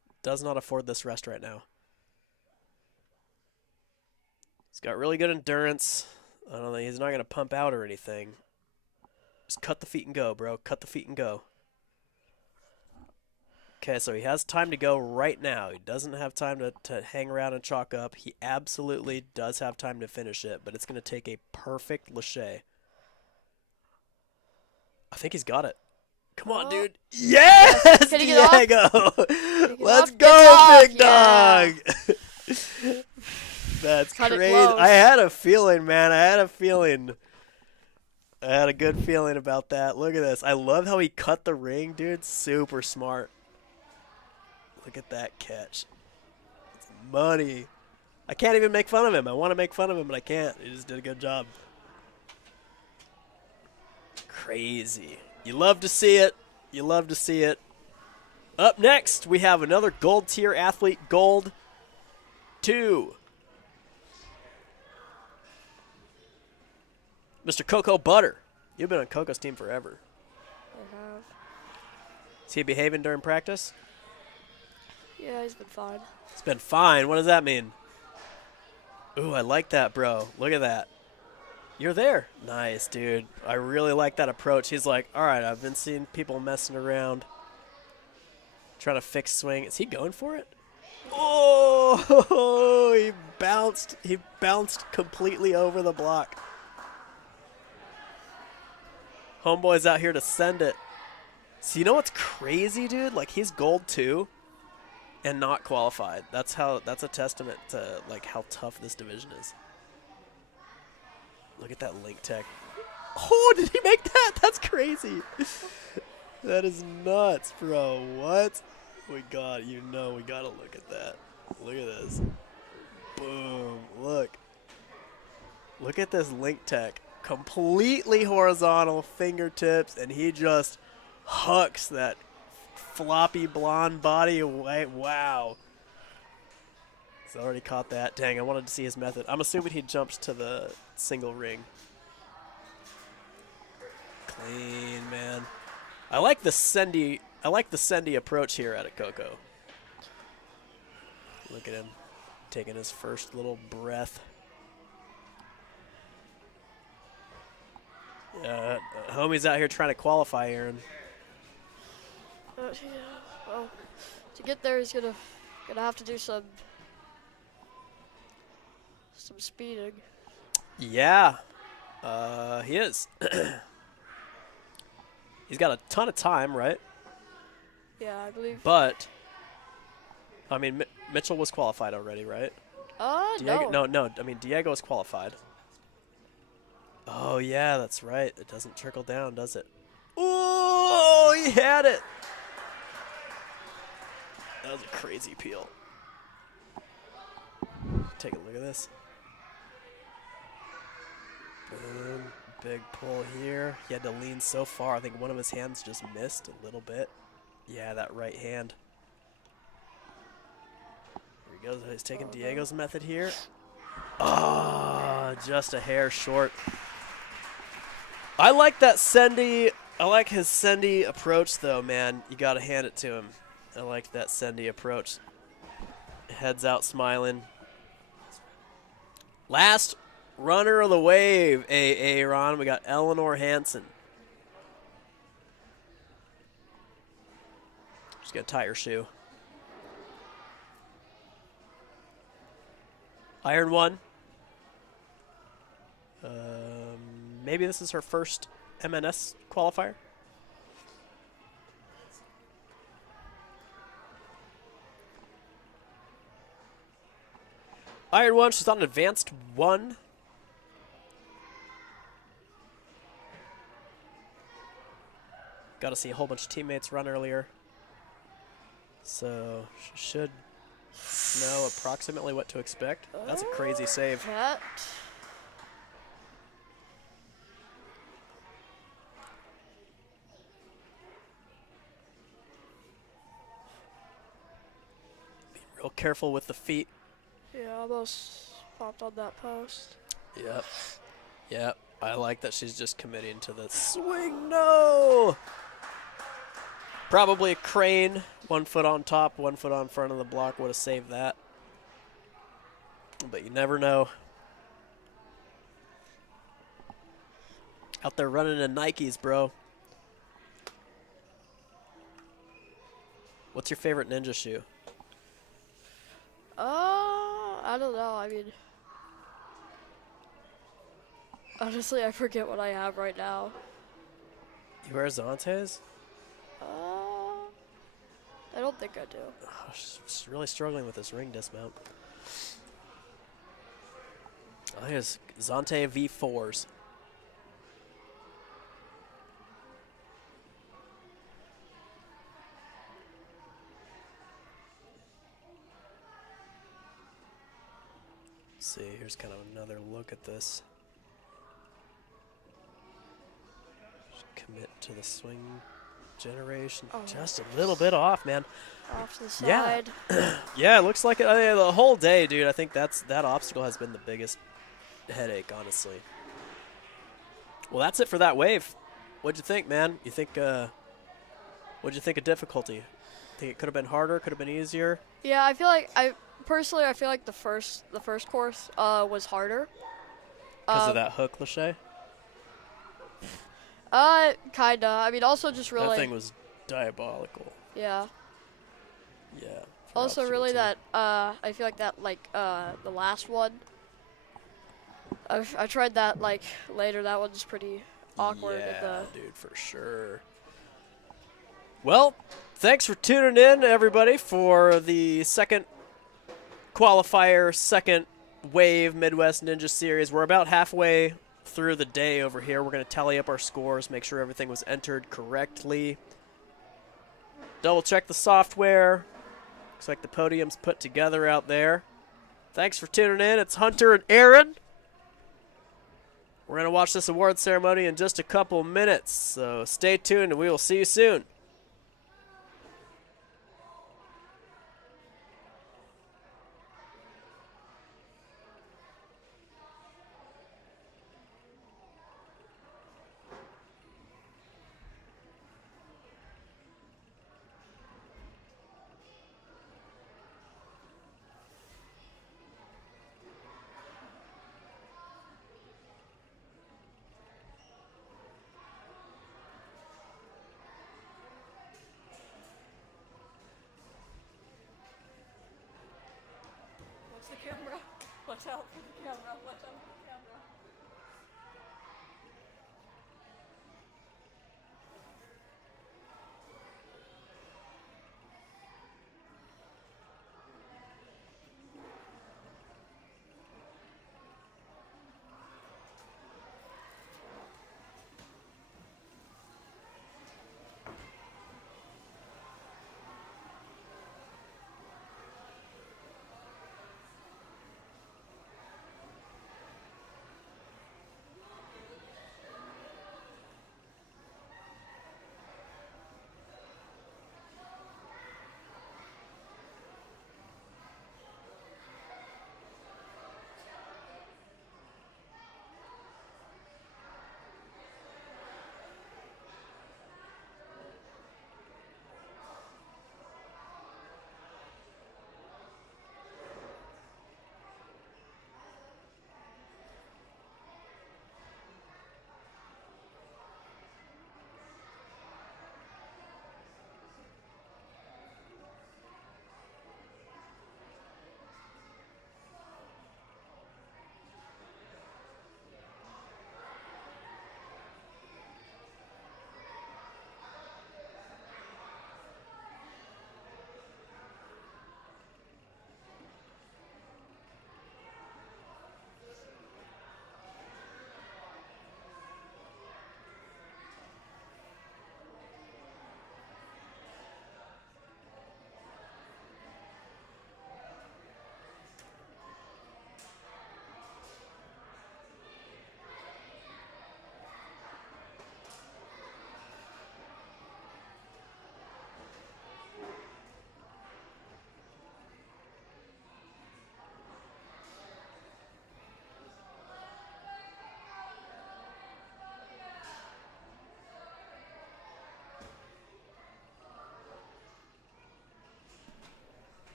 not afford this rest right now. He's got really good endurance. I don't think he's not going to pump out or anything. Just cut the feet and go, bro. Cut the feet and go. Okay, so he has time to go right now. He doesn't have time to hang around and chalk up. He absolutely does have time to finish it, but it's going to take a perfect lache. I think he's got it. Come on, dude. Yes, Diego. Let's go, big dog. Yeah. That's crazy. I had a feeling, man. I had a good feeling about that. Look at this. I love how he cut the ring, dude. Super smart. Look at that catch. It's money. I can't even make fun of him. I want to make fun of him, but I can't. He just did a good job. Crazy. You love to see it. You love to see it. Up next, we have another gold tier athlete, gold 2. Mr. Cocoa Butter. You've been on Coco's team forever. I have. Is he behaving during practice? Yeah, he's been fine. It's been fine. What does that mean? Ooh, I like that, bro. Look at that. You're there. Nice, dude. I really like that approach. He's like, all right, I've been seeing people messing around, trying to fix swing. Is he going for it? Oh, he bounced. He bounced completely over the block. Homeboy's out here to send it. So you know what's crazy, dude? Like, he's gold 2 and not qualified. That's a testament to, like, how tough this division is. Look at that link tech. Oh, did he make that? That's crazy. That is nuts, bro. What? We gotta look at that. Look at this. Boom. Look. Look at this link tech. Completely horizontal fingertips, and he just hucks that floppy blonde body away. Wow. He's already caught that. Dang, I wanted to see his method. I'm assuming he jumps to the single ring. Clean, man. I like the Sendy approach here at Coco. Look at him taking his first little breath. Homie's out here trying to qualify, Aaron. Yeah, well, to get there, he's gonna have to do some speeding. Yeah, he is. He's got a ton of time, right? Yeah, I believe. But, I mean, Mitchell was qualified already, right? No. No. I mean, Diego was qualified. Oh, yeah, that's right. It doesn't trickle down, does it? Oh, he had it. That was a crazy peel. Take a look at this. Boom. Big pull here. He had to lean so far. I think one of his hands just missed a little bit. Yeah, that right hand. Here he goes. He's taking Diego's method here. Oh, just a hair short. I like that Sendy. I like his Sendy approach, though, man. You got to hand it to him. I like that Sendy approach. Heads out smiling. Last runner of the wave, Aaron. We got Eleanor Hanson. Just got to tie her shoe. Iron 1. Maybe this is her first MNS qualifier. Iron 1, she's on advanced 1. Got to see a whole bunch of teammates run earlier. So she should know approximately what to expect. That's a crazy save. Cat. Be real careful with the feet. Yeah, almost popped on that post. Yep. Yep. I like that she's just committing to the swing. No! Probably a crane. 1 foot on top, 1 foot on front of the block would have saved that. But you never know. Out there running in Nikes, bro. What's your favorite ninja shoe? I don't know. I mean, honestly, I forget what I have right now. You wear Zantes? I don't think I do. Oh, she's really struggling with this ring dismount. Oh, here's Zante V4s. See, here's kind of another look at this. Just commit to the swing generation. Oh. Just a little bit off, man. Off to the side. Yeah, it looks like it. I mean, the whole day, dude. I think that obstacle has been the biggest headache, honestly. Well, that's it for that wave. What'd you think, man? You think? What'd you think of difficulty? Think it could have been harder? Could have been easier? Yeah, I feel like personally I feel like the first course was harder. Because of that hook, Lachey? Kinda. I mean, also just really. That thing was diabolical. Yeah. Yeah. Also, really that I feel like that the last one. I tried that like later. That one's pretty awkward Yeah, in the. dude, for sure. Well, thanks for tuning in, everybody, for the second qualifier, second wave Midwest Ninja Series. We're about halfway through the day over here. We're going to tally up our scores, make sure everything was entered correctly. Double check the software. Looks like the podium's put together out there. Thanks for tuning in. It's Hunter and Aaron. We're going to watch this award ceremony in just a couple minutes, so stay tuned and we will see you soon. What's the camera? Watch out for the camera. Watch out for the camera.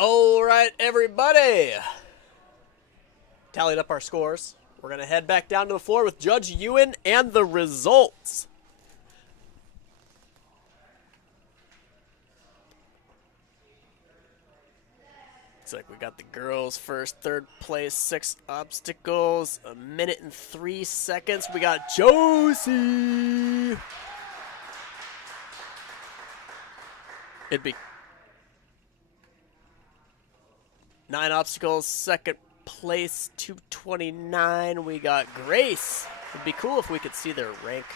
All right, everybody. Tallied up our scores. We're going to head back down to the floor with Judge Ewan and the results. Looks like we got the girls first, third place, 6 obstacles, 1 minute and 3 seconds. We got Josie. It'd be 9 obstacles, second place, 229. We got Grace. It'd be cool if we could see their rank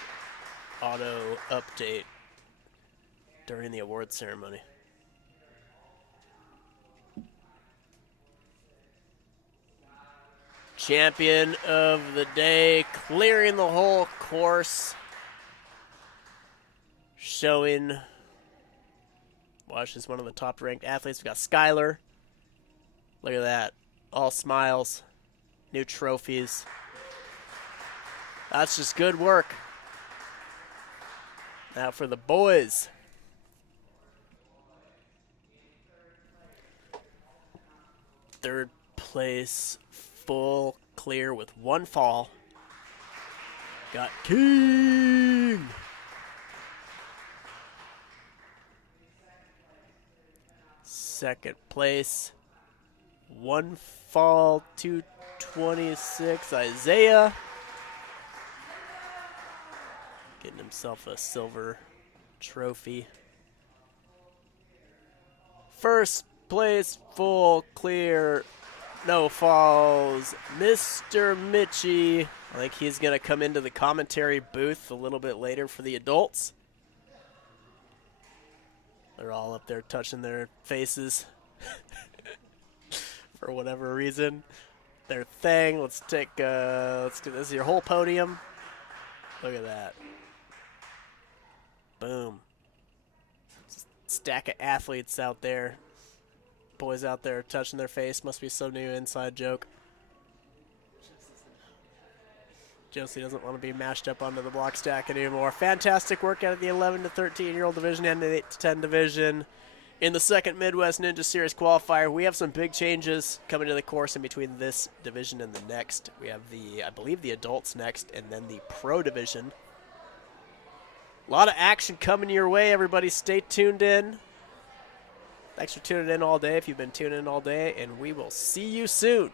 auto update during the award ceremony. Champion of the day, clearing the whole course, showing why she's one of the top ranked athletes. We got Skylar. Look at that. All smiles. New trophies. That's just good work. Now for the boys. Third place, full clear with 1 fall. Got King. Second place, 1 fall, 226, Isaiah. Getting himself a silver trophy. First place, full clear, no falls, Mr. Mitchie. I think he's going to come into the commentary booth a little bit later for the adults. They're all up there touching their faces for whatever reason. Their thing. Let's take, let's get this is your whole podium. Look at that. Boom. Stack of athletes out there. Boys out there touching their face. Must be some new inside joke. Josie doesn't want to be mashed up onto the block stack anymore. Fantastic work out of the 11 to 13-year-old division and the 8 to 10 division. In the second Midwest Ninja Series qualifier, we have some big changes coming to the course in between this division and the next. We have the, I believe, the adults next, and then the pro division. A lot of action coming your way, everybody. Stay tuned in. Thanks for tuning in all day if you've been tuning in all day, and we will see you soon.